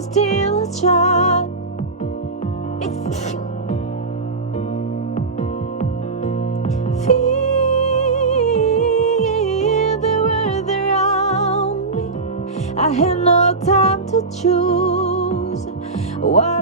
was still a child. Feel the world around me. I had no time to choose. Why